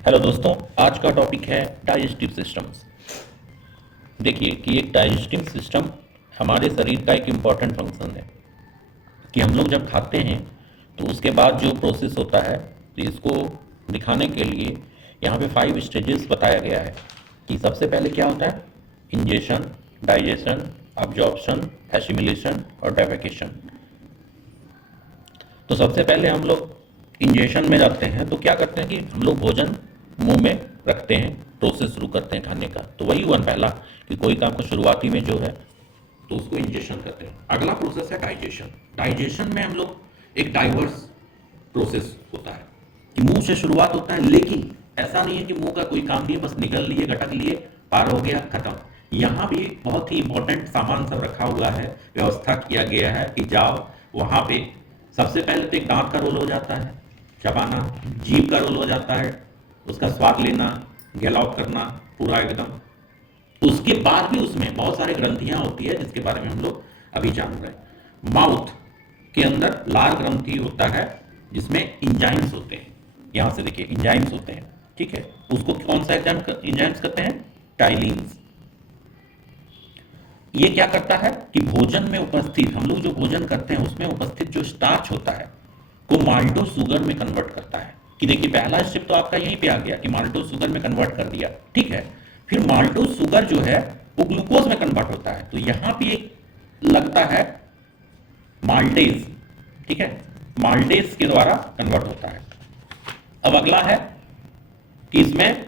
Hello दोस्तों, आज का टॉपिक है डाइजेस्टिव सिस्टम्स। देखिए कि एक डाइजेस्टिव सिस्टम हमारे शरीर का एक इम्पॉर्टेंट फंक्शन है कि हम लोग जब खाते हैं तो उसके बाद जो प्रोसेस होता है, तो इसको दिखाने के लिए यहाँ पे 5 स्टेजेस बताया गया है कि सबसे पहले क्या होता है, इंजेशन, डाइजेशन, अब्जॉर्प्शन, एसिमिलेशन और डेफेकेशन। तो सबसे पहले हम लोग इंजेशन में जाते हैं तो क्या करते हैं कि हम लोग भोजन मुंह में रखते हैं, प्रोसेस शुरू करते हैं खाने का। तो वही हुआ ना पहला कि कोई काम को शुरुआती में जो है तो उसको इंजेशन कहते हैं। अगला प्रोसेस है डाइजेशन। डाइजेशन में हम लोग एक डाइवर्स प्रोसेस होता है कि मुंह से शुरुआत होता है, लेकिन ऐसा नहीं है कि मुंह का कोई काम नहीं है, बस निगल लिए, गटक लिए, पार हो गया, खत्म। यहाँ भी बहुत ही इंपॉर्टेंट सामान सब रखा हुआ है, व्यवस्था किया गया है कि जाओ वहाँ पे सबसे पहले तो एक दांत का रोल हो जाता है, चबाना, जीभ का रोल हो जाता है, उसका स्वाद लेना, गैल आउट करना पूरा एकदम। उसके बाद भी उसमें बहुत सारे ग्रंथियां होती है जिसके बारे में हम लोग अभी जान रहे हैं। माउथ के अंदर लार ग्रंथि होता है जिसमें इंजाइम्स होते हैं। यहां से देखिए इंजाइम्स होते हैं, ठीक है। उसको कौन सा इंजाइम्स कहते हैं, टाइलिन्स। ये क्या करता है कि भोजन में उपस्थित, हम लोग जो भोजन करते हैं उसमें उपस्थित जो स्टार्च होता है को माल्टोज शुगर में कन्वर्ट करता है। कि देखिए पहला स्टेप तो आपका यहीं पे आ गया कि माल्टोज शुगर में कन्वर्ट कर दिया, ठीक है। फिर माल्टोज शुगर जो है वो ग्लूकोज में कन्वर्ट होता है, तो यहां पे एक लगता है माल्टेज, ठीक है, माल्टेज के द्वारा कन्वर्ट होता है। अब अगला है कि इसमें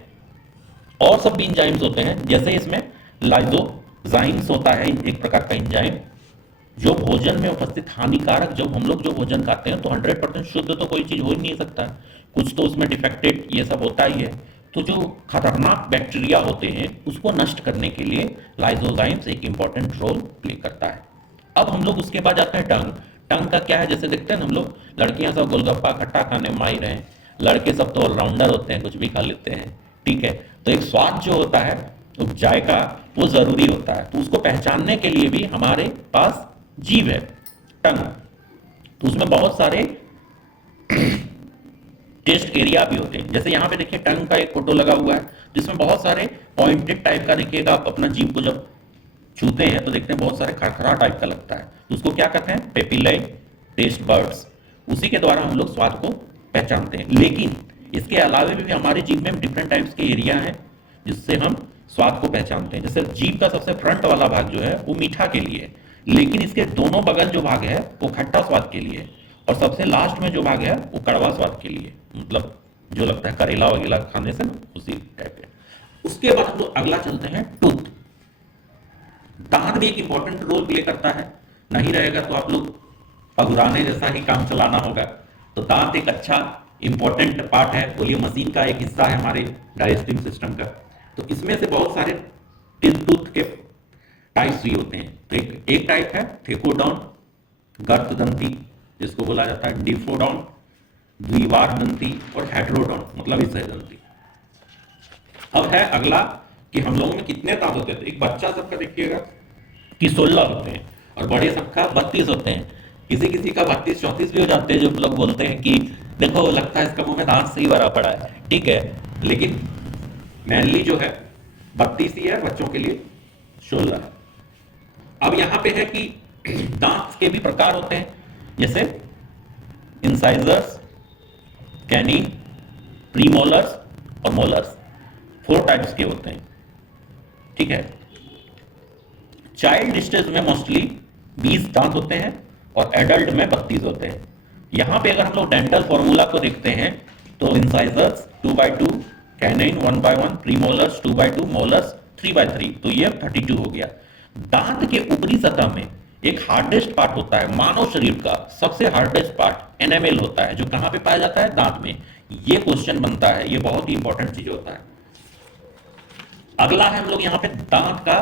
और सब भी इंजाइम्स होते हैं, जैसे इसमें लाइजोजाइम्स होता है, एक प्रकार का इंजाइम जो भोजन में उपस्थित हानिकारक, जब हम लोग जो भोजन खाते हैं तो 100% शुद्ध तो कोई चीज हो ही नहीं सकता, कुछ तो उसमें डिफेक्टेड ये सब होता ही है। तो जो खतरनाक बैक्टीरिया होते हैं उसको नष्ट करने के लिए लाइजोजाइम्स एक इंपॉर्टेंट रोल प्ले करता है। अब हम लोग उसके बाद जाते हैं टंग। टंग का क्या है, जैसे देखते हैं ना हम लोग, लड़कियां सब गोलगप्पा खट्टा खाने में माहिर हैं, लड़के सब तो ऑलराउंडर होते हैं, कुछ भी खा लेते हैं, ठीक है। तो एक स्वाद जो होता है, तो जायका, वो जरूरी होता है। तो उसको पहचानने के लिए भी हमारे पास जीभ है, टंग। तो उसमें बहुत सारे टेस्ट एरिया भी होते हैं, जैसे यहाँ पे देखिए टंग का एक फोटो लगा हुआ है जिसमें बहुत सारे पॉइंटेड टाइप का, देखिएगा आप अपना जीभ को जब छूते हैं तो देखते हैं बहुत सारे खरखरा टाइप का लगता है, तो उसको क्या कहते हैं, पेपिलाई टेस्ट बर्ड्स। उसी के द्वारा हम लोग स्वाद को पहचानते हैं। लेकिन इसके अलावा भी हमारे जीभ में डिफरेंट टाइप्स के एरिया हैं जिससे हम स्वाद को पहचानते हैं। जैसे जीभ का सबसे फ्रंट वाला भाग जो है वो मीठा के लिए है, लेकिन इसके दोनों बगल जो भाग है वो खट्टा स्वाद के लिए है, और सबसे लास्ट में जो भाग है वो कड़वा स्वाद के लिए, मतलब जो लगता है करेला वगैरह खाने से ना, उसी टाइप के। उसके बाद हम लोग अगला चलते हैं टूथ। दांत भी एक इंपॉर्टेंट रोल प्ले करता है, नहीं रहेगा तो आप लोग अगुराने जैसा ही काम चलाना होगा। तो दांत एक अच्छा इंपॉर्टेंट पार्ट है, बोलिए मशीन का एक हिस्सा है हमारे डाइजेस्टिव सिस्टम का। तो इसमें से बहुत सारे टूथ के टाइप्स भी होते हैं। तो एक टाइप है थेकोडॉन, गर्त दंती, जिसको बोला जाता है डिफोडॉन, द्विवार दंती, और हेट्रोडॉन मतलब विषय दंती। अब है अगला कि हम लोगों में कितने दांत होते हैं। तो एक बच्चा सबका देखिएगा कि 16 होते हैं, और बड़े सबका 32 होते हैं। किसी किसी का 32-34 भी हो जाते हैं, जो लोग बोलते हैं कि देखो लगता है इसका मुंह में दांत से ही भरा पड़ा है, ठीक है। लेकिन मेनली जो है 32 ही है, बच्चों के लिए 16 है। अब यहां पे है कि दांत के भी प्रकार होते हैं, जैसे इंसाइजर्स, कैनिन, प्रीमोलर्स और मोलर्स, 4 टाइप्स के होते हैं, ठीक है। चाइल्ड स्टेज में मोस्टली 20 दांत होते हैं और एडल्ट में 32 होते हैं। यहां पे अगर हम लोग डेंटल फॉर्मूला को देखते हैं तो इंसाइजर्स 2/2, कैनिन 1/1, प्रीमोलर्स 2/2, मोलर्स 3/3, तो ये 32 हो गया। दांत के ऊपरी सतह में एक हार्डेस्ट पार्ट होता है, मानव शरीर का सबसे हार्डेस्ट पार्ट एनामेल होता है, जो कहां पे पाया जाता है, दांत में। ये क्वेश्चन बनता है, ये बहुत ही इंपॉर्टेंट चीज होता है। अगला है हम लोग यहाँ पे दांत का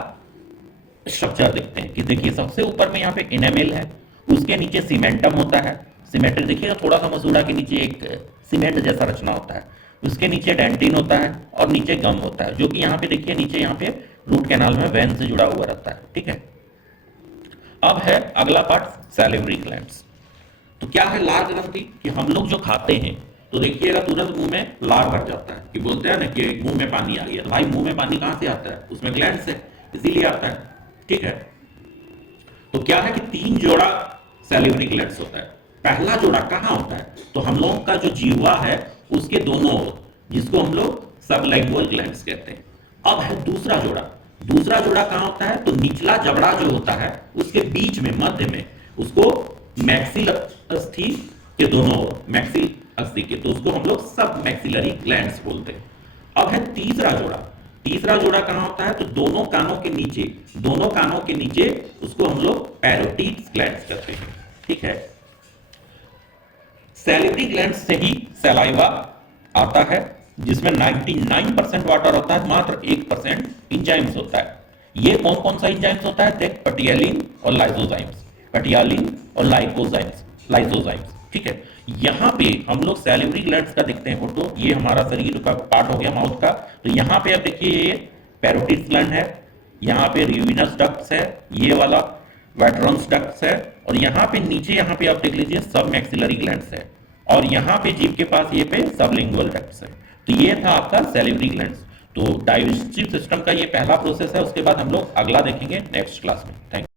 स्ट्रक्चर देखते हैं कि देखिए सबसे ऊपर में यहाँ पे इनेमेल है, उसके नीचे सीमेंटम होता है। सीमेंट देखिएगा थोड़ा सा मसूड़ा के नीचे एक सीमेंट जैसा रचना होता है, उसके नीचे डेंटिन होता है और नीचे गम होता है, जो कि यहाँ पे देखिए नीचे यहाँ पे रूट कैनाल में वेन से जुड़ा हुआ रहता है, ठीक है। अब है अगला पार्ट सैलिवरी ग्लैंड्स। तो क्या है लार ग्रंथि, कि हम लोग जो खाते हैं तो देखिएगा तुरंत मुंह में लार भर जाता है, कि बोलते हैं ना कि मुंह में पानी आ गया, तो भाई मुंह में पानी कहां से आता है, उसमें ग्लैंड से, इसीलिए आता है। ठीक है, तो क्या है कि 3 जोड़ा सैलिवरी ग्लैंड्स होता है। पहला जोड़ा कहाँ होता है, तो हम लोगों का जो जीवा है उसके दोनों ओर, जिसको हम लोग सबलिंगुअल ग्लैंड्स कहते हैं। अब है दूसरा जोड़ा। दूसरा जोड़ा कहाँ होता है, तो निचला जबड़ा जो होता है उसके बीच में, मध्य में, उसको मैक्सिल अस्थि के दोनों ओर, मैक्सिल अस्थि के, तो उसको हम लोग सब मैक्सिलरी ग्लैंड्स बोलते हैं। अब है तीसरा जोड़ा। तीसरा जोड़ा कहां होता है, तो दोनों कानों के नीचे, दोनों कानों के नीचे, उसको हम लोग पैरोटिड्स ग्लैंड्स कहते हैं। ठीक है, सैलिवरी ग्लैंड से ही सलाइवा आता है, जिसमें 99% वाटर होता है, मात्र 1% इंजाइम्स होता है। ये कौन कौन सा इंजाइम्स होता है, देख, पटियालिन और लाइसोजाइम्स, पटियालिन और लाइसोजाइम्स। ठीक है, यहाँ पे हम लोग सैलिवरी ग्लैंड्स का देखते हैं फोटो। ये हमारा शरीर का पार्ट हो गया, माउथ का। तो यहाँ पे अब देखिए, ये पैरोटिड ग्लैंड है, यहाँ पे रिविनस डक्ट्स है, ये वाला वेट्रॉन्स डक्ट्स है, और यहाँ पे नीचे, यहाँ पे आप देख लीजिए सब मैक्सिलरी ग्लैंड्स है, और यहाँ पे जीभ के पास ये पे सबलिंगुअल डक्ट्स है। तो ये था आपका सैलिवरी ग्लैंड्स। तो डाइजेस्टिव सिस्टम का ये पहला प्रोसेस है, उसके बाद हम लोग अगला देखेंगे नेक्स्ट क्लास में। Thank you.